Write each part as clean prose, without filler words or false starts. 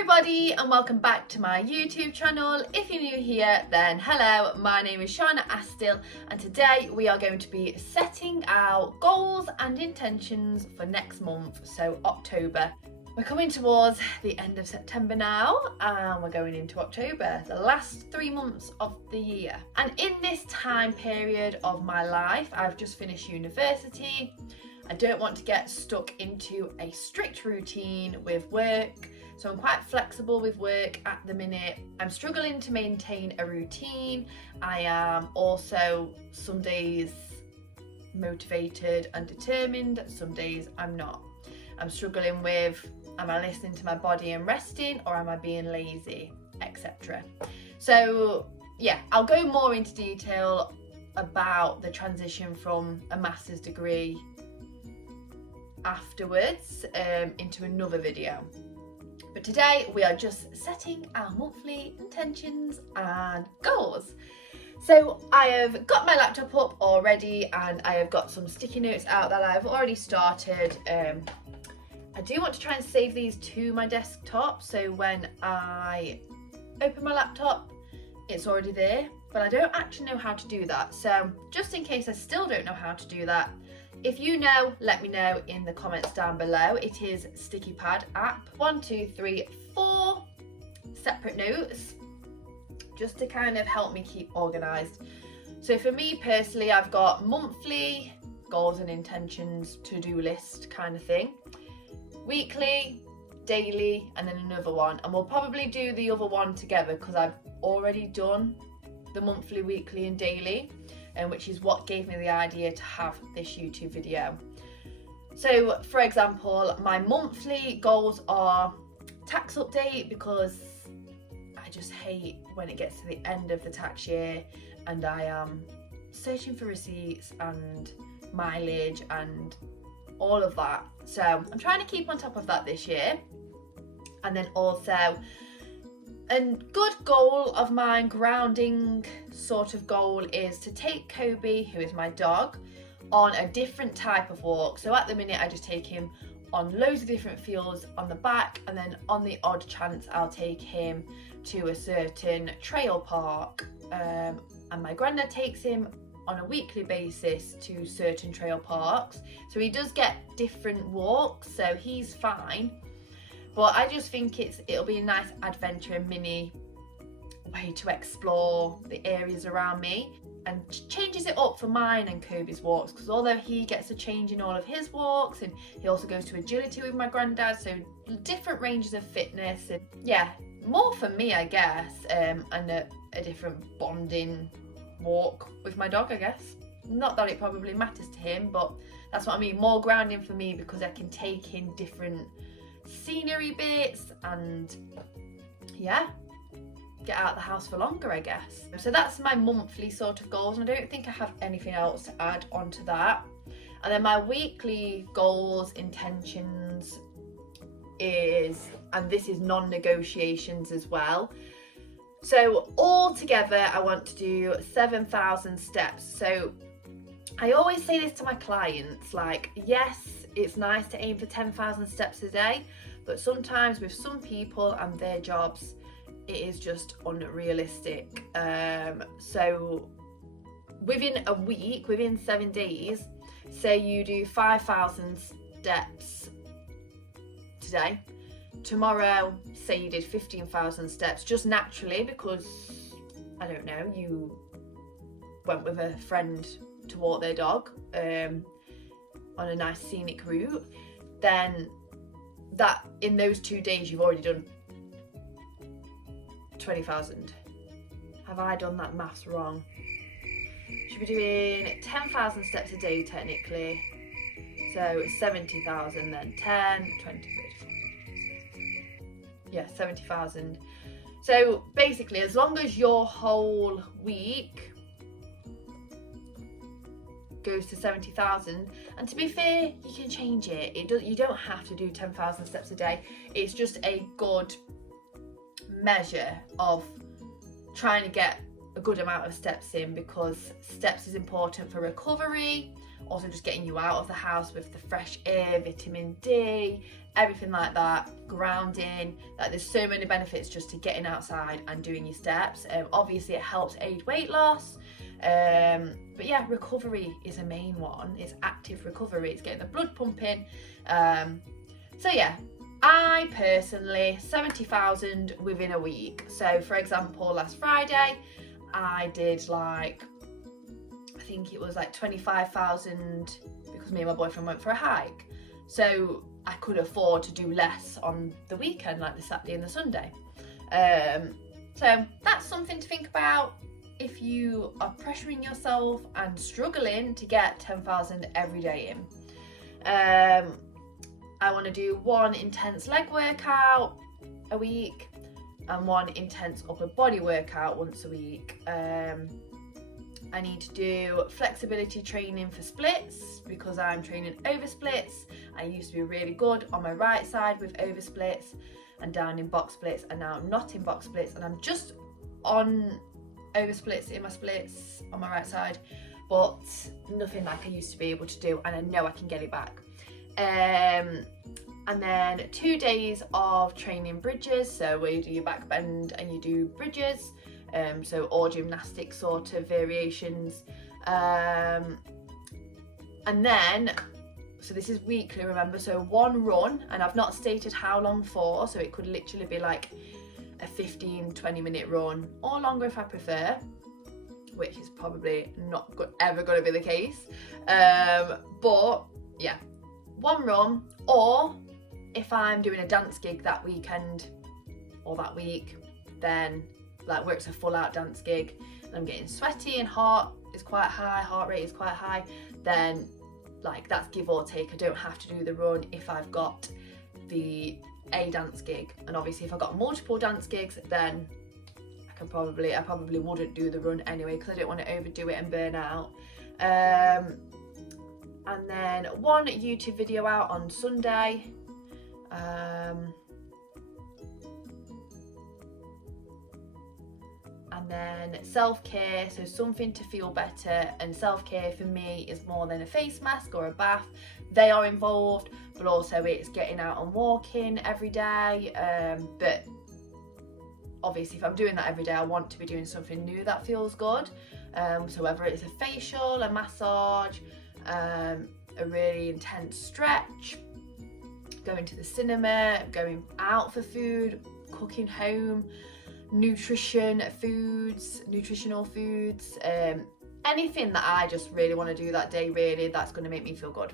everybody and welcome back to my YouTube channel. If you're new here, then hello, my name is Shauna Astill and today we are going to be setting our goals and intentions for next month, so October. We're coming towards the end of September now and we're going into October, the last 3 months of the year. And in this time period of my life, I've just finished university. I don't want to get stuck into a strict routine with work, so I'm quite flexible with work at the minute. I'm struggling to maintain a routine. I am also some days motivated and determined, some days I'm not. I'm struggling with, am I listening to my body and resting, or am I being lazy, etc. So yeah, I'll go more into detail about the transition from a master's degree afterwards into another video. But today we are just setting our monthly intentions and goals. So I have got my laptop up already and I have got some sticky notes out that I've already started. I do want to try and save these to my desktop, so when I open my laptop it's already there, but I don't actually know how to do that. So just in case I still don't know how to do that, if you know, let me know in the comments down below. It is StickyPad app. 1, 2, 3, 4 separate notes just to kind of help me keep organised. So for me personally, I've got monthly goals and intentions, to-do list kind of thing, weekly, daily, and then another one. And we'll probably do the other one together because I've already done the monthly, weekly and daily, which is what gave me the idea to have this YouTube video. So for example, my monthly goals are tax update, because I just hate when it gets to the end of the tax year and I am searching for receipts and mileage and all of that. So I'm trying to keep on top of that this year. And then also a good goal of mine, grounding sort of goal, is to take Kobe, who is my dog, on a different type of walk. So at the minute I just take him on loads of different fields on the back, and then on the odd chance I'll take him to a certain trail park. And my granddad takes him on a weekly basis to certain trail parks. So he does get different walks, so he's fine. But I just think it'll be a nice adventure and mini way to explore the areas around me, and changes it up for mine and Kobe's walks, because although he gets a change in all of his walks, and he also goes to agility with my granddad, so different ranges of fitness, and yeah, more for me I guess, and a different bonding walk with my dog, I guess. Not that it probably matters to him, but that's what I mean, more grounding for me, because I can take in different scenery bits and yeah, get out of the house for longer, I guess. So that's my monthly sort of goals, and I don't think I have anything else to add onto that. And then my weekly goals, intentions is, and this is non-negotiations as well, so all together I want to do 7,000 steps. So I always say this to my clients, like, yes, it's nice to aim for 10,000 steps a day, but sometimes with some people and their jobs, it is just unrealistic. So within a week, within 7 days, say you do 5,000 steps today. Tomorrow, say you did 15,000 steps, just naturally, because, I don't know, you went with a friend to walk their dog on a nice scenic route, then that in those 2 days you've already done 20,000. Have I done that maths wrong? Should be doing 10,000 steps a day technically, so 70,000, then 10, 20, 30, yeah, 70,000. So basically, as long as your whole week goes to 70,000, and to be fair, you can change it. You don't have to do 10,000 steps a day. It's just a good measure of trying to get a good amount of steps in, because steps is important for recovery, also just getting you out of the house with the fresh air, vitamin D, everything like that, grounding. Like, there's so many benefits just to getting outside and doing your steps. Obviously it helps aid weight loss, but yeah, recovery is a main one. It's active recovery, it's getting the blood pumping. So yeah, I personally 70,000 within a week. So for example, last Friday I did like, I think it was like 25,000 because me and my boyfriend went for a hike. So I could afford to do less on the weekend, like the Saturday and the Sunday. So that's something to think about if you are pressuring yourself and struggling to get 10,000 every day in. I want to do one intense leg workout a week and one intense upper body workout once a week. I need to do flexibility training for splits because I'm training over splits. I used to be really good on my right side with over splits and down in box splits, and now I'm not in box splits, and I'm just on over splits in my splits on my right side, but nothing like I used to be able to do, and I know I can get it back. And then 2 days of training bridges, so where you do your back bend and you do bridges, so all gymnastic sort of variations. And then, so this is weekly, remember, so one run, and I've not stated how long for, so it could literally be like a 15-20 minute run, or longer if I prefer, which is probably not ever going to be the case. But yeah, one run, or if I'm doing a dance gig that weekend or that week, then like where it's a full out dance gig and I'm getting sweaty and heart is quite high, heart rate is quite high, then like that's give or take. I don't have to do the run if I've got a dance gig. And obviously if I've got multiple dance gigs, then I probably wouldn't do the run anyway, because I don't want to overdo it and burn out. And then one YouTube video out on Sunday. And then self-care, so something to feel better, and self-care for me is more than a face mask or a bath. They are involved, but also it's getting out and walking every day. But obviously if I'm doing that every day, I want to be doing something new that feels good. So whether it's a facial, a massage, a really intense stretch, going to the cinema, going out for food, cooking home, nutritional foods, anything that I just really want to do that day, really, that's going to make me feel good.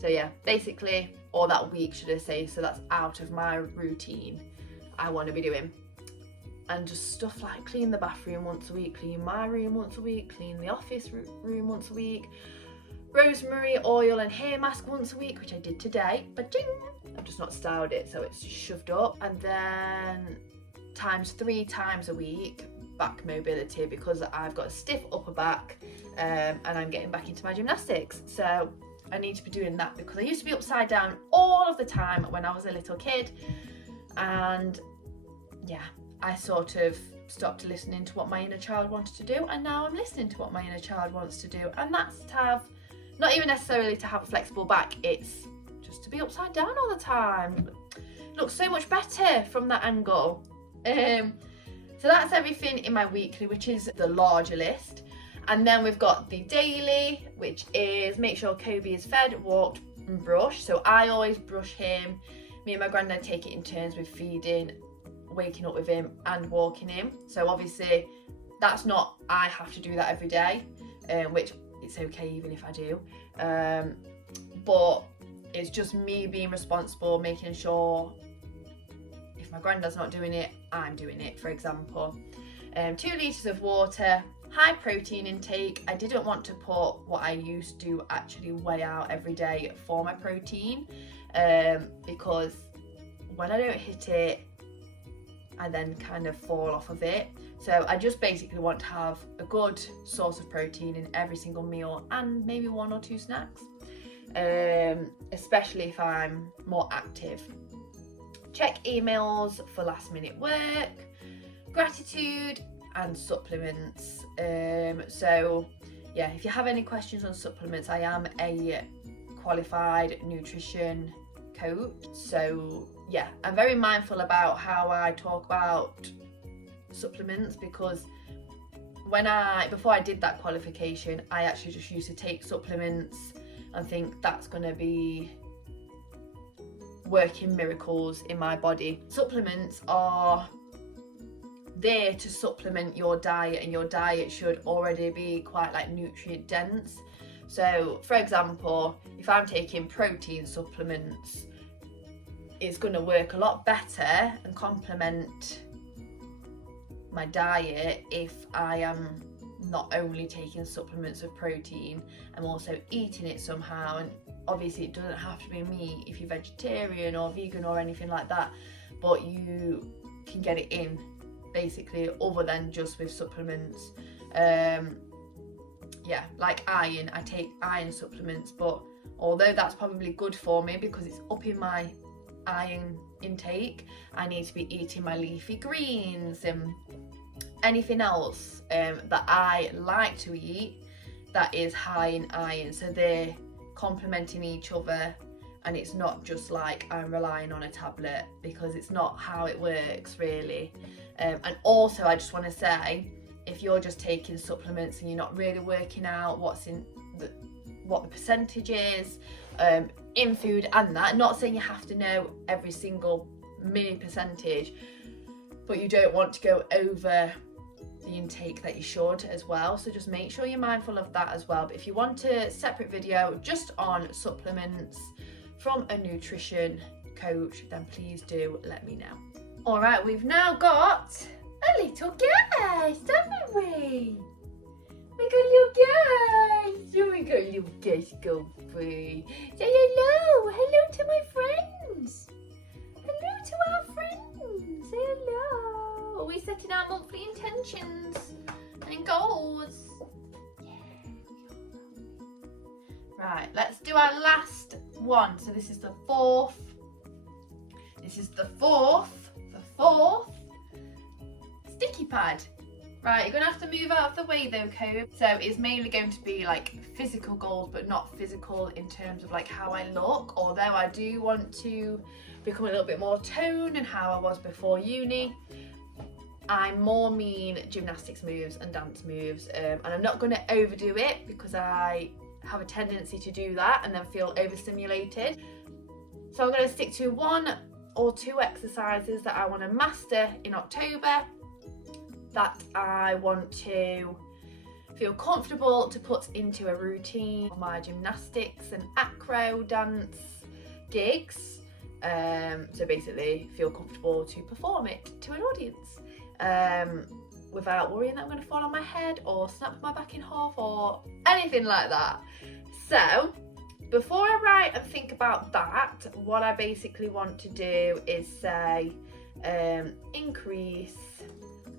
So yeah, basically, or that week should I say, so that's out of my routine I want to be doing. And just stuff like clean the bathroom once a week, clean my room once a week, clean the office room once a week, rosemary oil and hair mask once a week, which I did today, but ding, I've just not styled it, so it's shoved up. And then times 3 times a week back mobility, because I've got a stiff upper back, and I'm getting back into my gymnastics, so I need to be doing that, because I used to be upside down all of the time when I was a little kid, and yeah, I sort of stopped listening to what my inner child wanted to do, and now I'm listening to what my inner child wants to do, and that's to have, not even necessarily to have a flexible back, it's just to be upside down all the time. It looks so much better from that angle. So that's everything in my weekly, which is the larger list. And then we've got the daily, which is make sure Kobe is fed, walked and brushed. So I always brush him. Me and my granddad take it in turns with feeding, waking up with him and walking him. So obviously that's not, I have to do that every day, which it's okay even if I do. But it's just me being responsible, making sure if my granddad's not doing it, I'm doing it, for example. 2 litres of water, high protein intake. I didn't want to put what I used to actually weigh out every day for my protein, because when I don't hit it, I then kind of fall off of it. So I just basically want to have a good source of protein in every single meal, and maybe 1 or 2 snacks, especially if I'm more active. Check emails for last minute work. Gratitude, and supplements. So yeah, if you have any questions on supplements, I am a qualified nutrition coach. So yeah, I'm very mindful about how I talk about supplements, because before I did that qualification, I actually just used to take supplements and think that's going to be working miracles in my body. Supplements are there to supplement your diet, and your diet should already be quite like nutrient dense. So for example, if I'm taking protein supplements, it's going to work a lot better and complement my diet if I am not only taking supplements of protein, I'm also eating it somehow. And obviously it doesn't have to be meat if you're vegetarian or vegan or anything like that, but you can get it in basically other than just with supplements. Yeah, like iron, I take iron supplements, but although that's probably good for me because it's upping my iron intake, I need to be eating my leafy greens and anything else that I like to eat that is high in iron. So they're complementing each other, and it's not just like I'm relying on a tablet, because it's not how it works really. And also I just want to say, if you're just taking supplements and you're not really working out what the percentage is in food and that, not saying you have to know every single mini percentage, but you don't want to go over the intake that you should as well. So just make sure you're mindful of that as well. But if you want a separate video just on supplements from a nutrition coach, then please do let me know. All right, we've now got a little guest, haven't we? We got little guest. Oh, we got little guest girlfriend. Say hello. Hello to my friends. Hello to our friends. Say hello. Are we setting our monthly intentions and goals? Yeah. Right, let's do our last one. So this is the fourth. This is the fourth sticky pad. Right, you're going to have to move out of the way though, Cobe. So it's mainly going to be like physical goals, but not physical in terms of like how I look, although I do want to become a little bit more toned and how I was before uni. I more mean gymnastics moves and dance moves, and I'm not going to overdo it because I have a tendency to do that and then feel overstimulated. So I'm going to stick to 1 or 2 exercises that I want to master in October, that I want to feel comfortable to put into a routine for my gymnastics and acro dance gigs. So basically feel comfortable to perform it to an audience without worrying that I'm going to fall on my head or snap my back in half or anything like that. So before I write and think about that, what I basically want to do is say increase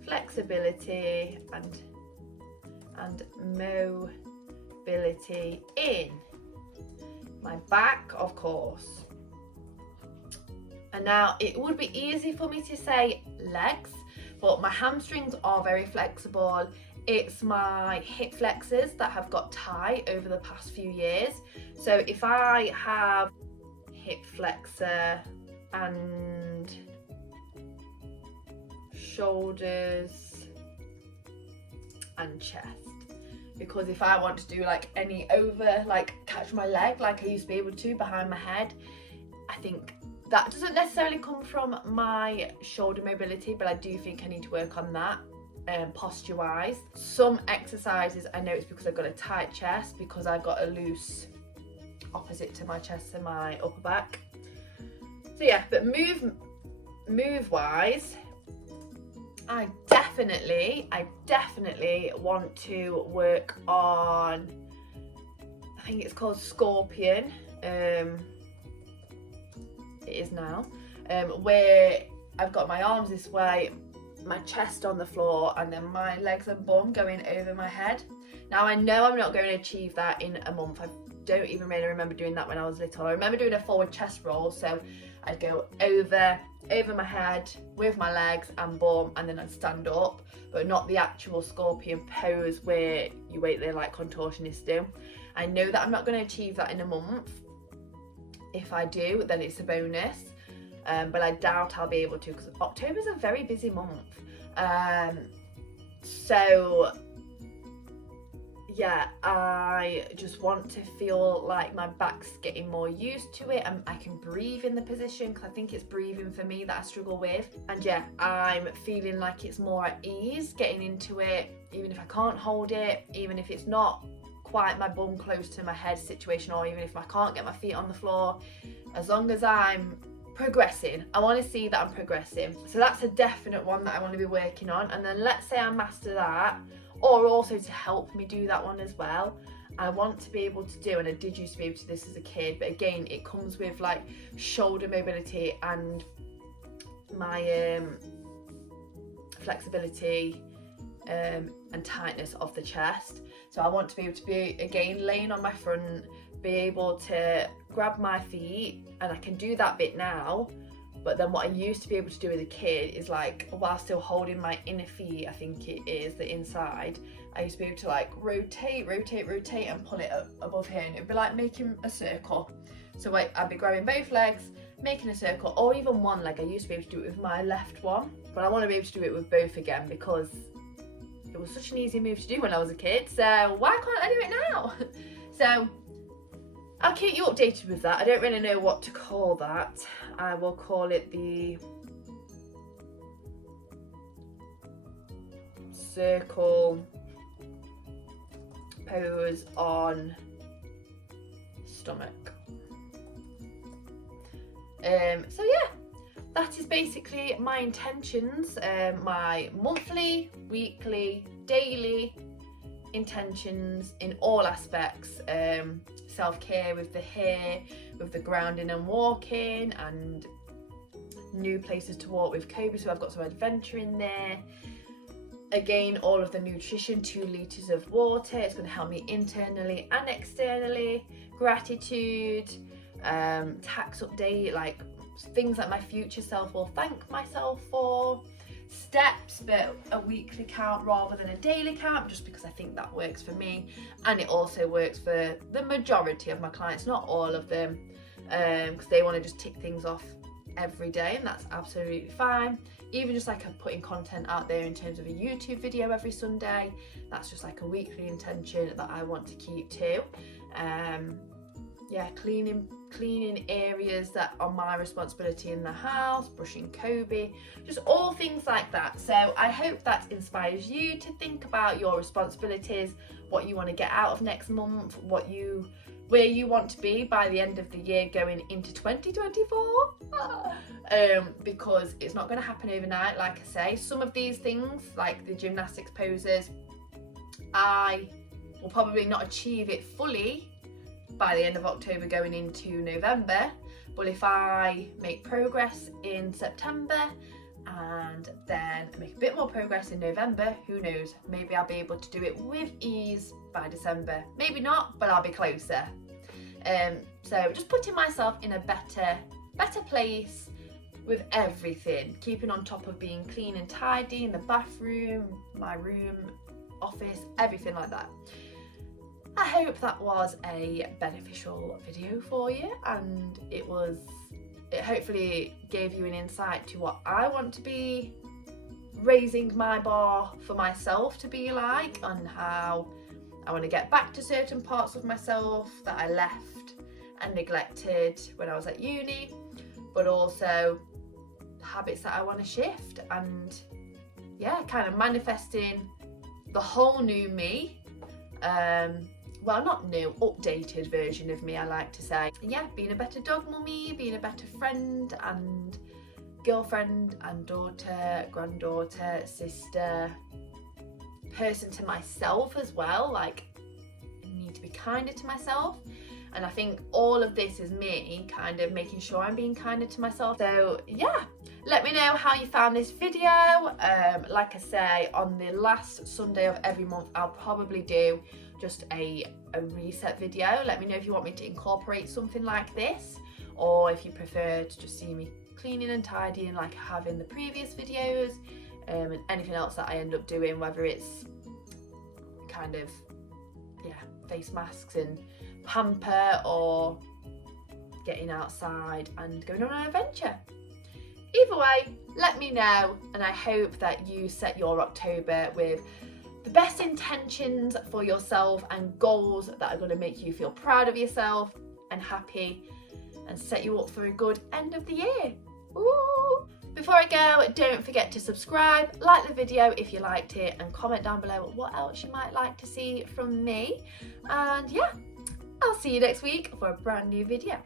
flexibility and mobility in my back, of course. And now it would be easy for me to say legs, but my hamstrings are very flexible. It's my hip flexors that have got tight over the past few years. So if I have hip flexor and shoulders and chest, because if I want to do like any like catch my leg like I used to be able to behind my head, I think that doesn't necessarily come from my shoulder mobility, but I do think I need to work on that posture wise. Some exercises I know it's because I've got a tight chest, because I've got a loose opposite to my chest and my upper back. So yeah, but move wise, I definitely want to work on, I think it's called Scorpion, it is now, where I've got my arms this way, my chest on the floor, and then my legs and bum going over my head. Now I know I'm not going to achieve that in a month. I've don't even really remember doing that when I was little. I remember doing a forward chest roll, so I'd go over my head with my legs and boom, and then I'd stand up, but not the actual scorpion pose where you wait there like contortionists do. I know that I'm not going to achieve that in a month. If I do, then it's a bonus, but I doubt I'll be able to, because October's a very busy month. So yeah, I just want to feel like my back's getting more used to it and I can breathe in the position, because I think it's breathing for me that I struggle with. And yeah, I'm feeling like it's more at ease getting into it, even if I can't hold it, even if it's not quite my bum close to my head situation, or even if I can't get my feet on the floor. As long as I'm progressing, I want to see that I'm progressing. So that's a definite one that I want to be working on. And then let's say I master that, or also to help me do that one as well, I want to be able to do, and I did used to be able to do this as a kid, but again it comes with like shoulder mobility and my flexibility and tightness of the chest. So I want to be able to be, again, laying on my front, be able to grab my feet, and I can do that bit now. But then what I used to be able to do as a kid is like, while still holding my inner feet, I think it is the inside, I used to be able to like rotate and pull it up above here, and it'd be like making a circle. So I'd be grabbing both legs, making a circle, or even one leg. I used to be able to do it with my left one, but I want to be able to do it with both again, because it was such an easy move to do when I was a kid. So why can't I do it now? So I'll keep you updated with that. I don't really know what to call that. I will call it the circle pose on stomach. So yeah, that is basically my intentions, my monthly, weekly, daily intentions in all aspects. Self-care with the hair, with the grounding and walking, and new places to walk with Kobe, so I've got some adventure in there. Again, all of the nutrition, 2 litres of water, it's going to help me internally and externally. Gratitude, tax update, like things that my future self will thank myself for. Steps, but a weekly count rather than a daily count, just because I think that works for me, and it also works for the majority of my clients, not all of them, because they want to just tick things off every day, and that's absolutely fine. Even just like putting content out there in terms of a YouTube video every Sunday, that's just like a weekly intention that I want to keep too. Yeah, cleaning areas that are my responsibility in the house, brushing Kobe, just all things like that. So I hope that inspires you to think about your responsibilities, what you want to get out of next month, where you want to be by the end of the year going into 2024. Because it's not going to happen overnight. Like I say, some of these things, like the gymnastics poses, I will probably not achieve it fully by the end of October going into November, but if I make progress in September and then make a bit more progress in November, who knows, maybe I'll be able to do it with ease by December. Maybe not, but I'll be closer. So just putting myself in a better place with everything, keeping on top of being clean and tidy in the bathroom, my room, office, everything like that. I hope that was a beneficial video for you, and it hopefully gave you an insight to what I want to be raising my bar for myself to be like, and how I want to get back to certain parts of myself that I left and neglected when I was at uni, but also habits that I want to shift, and yeah, kind of manifesting the whole new me. Well, not new, updated version of me, I like to say. And yeah, being a better dog mummy, being a better friend and girlfriend and daughter, granddaughter, sister, person to myself as well. Like, I need to be kinder to myself. And I think all of this is me kind of making sure I'm being kinder to myself. So yeah, let me know how you found this video. Like I say, on the last Sunday of every month, I'll probably do just a reset video. Let me know if you want me to incorporate something like this, or if you prefer to just see me cleaning and tidying like I have in the previous videos, and anything else that I end up doing, whether it's kind of, yeah, face masks and pamper, or getting outside and going on an adventure. Either way, let me know, and I hope that you set your October with the best intentions for yourself and goals that are going to make you feel proud of yourself and happy and set you up for a good end of the year. Ooh. Before I go, don't forget to subscribe, like the video if you liked it, and comment down below what else you might like to see from me. And yeah, I'll see you next week for a brand new video.